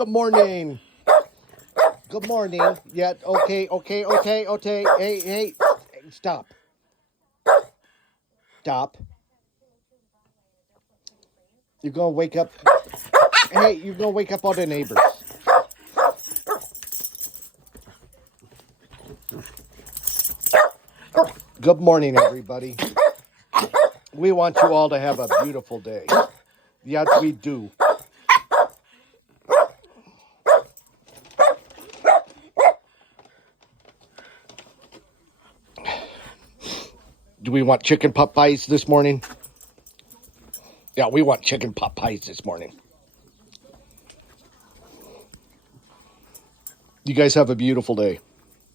Good morning. Good morning. Yeah, okay. Hey, stop. Stop. You're gonna wake up. Hey, you're gonna wake up all the neighbors. Good morning, everybody. We want you all to have a beautiful day. Yes, we do. Do we want chicken pot pies this morning? Yeah, we want chicken pot pies this morning. You guys have a beautiful day.